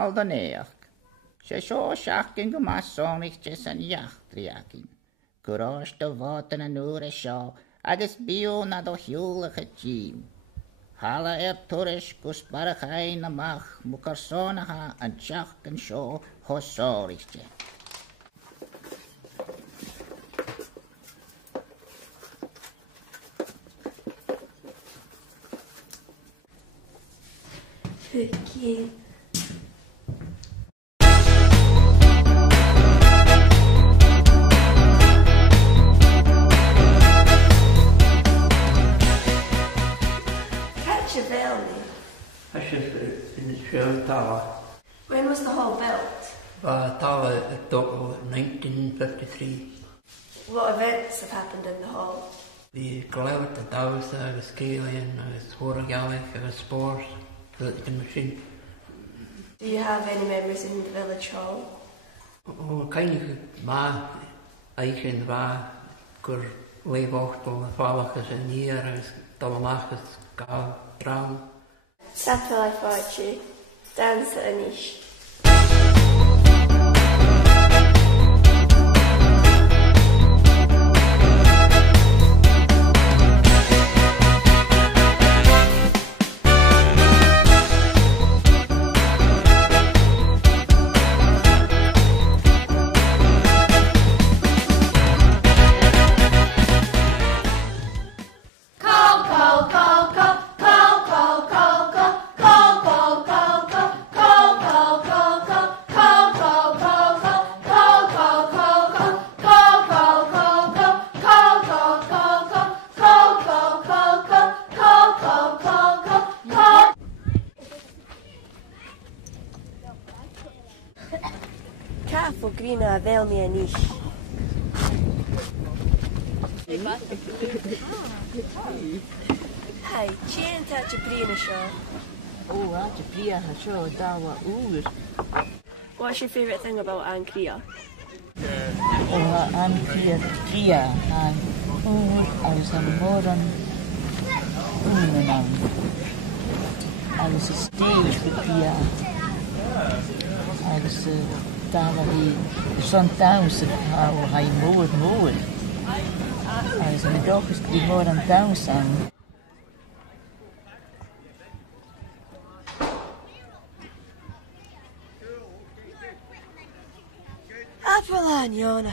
haldaneach. Se seo seachcin go masónich san jaachtriacin. Gorás do bhátan an úr seo, agus bíú na do hiúlacha tím. Hala turis gus barach ein amach, mucarsónacha an teachcan seo hosórichte. Cookie. Catch a velmi. That's just in the trail tower. When was the hall built? Tower at 1953. What events have happened in the hall? The Glavit, the Dowsa, the Scalian, the Swaragalic, the Spores, the machine. Do you have any memories in the village hall? Oh, kind of ma, eich in va, gur leefachtel, valachas en hier, dalmachas, gal, drown. Satellite Archie, dance Anish. Careful, Grina, velmi Anish. Hey, Jane touch a Brina show. Oh, that's a Bria show, Dawa Oor. What's your favourite thing about Ankria? Oh, I'm Bria, and Oor, I was a modern Oonan. I was a stage with Bria. I was a Dawa, the sun down, how I mowed. I was in the doctor's to be more than down, son. Apollon, Yona.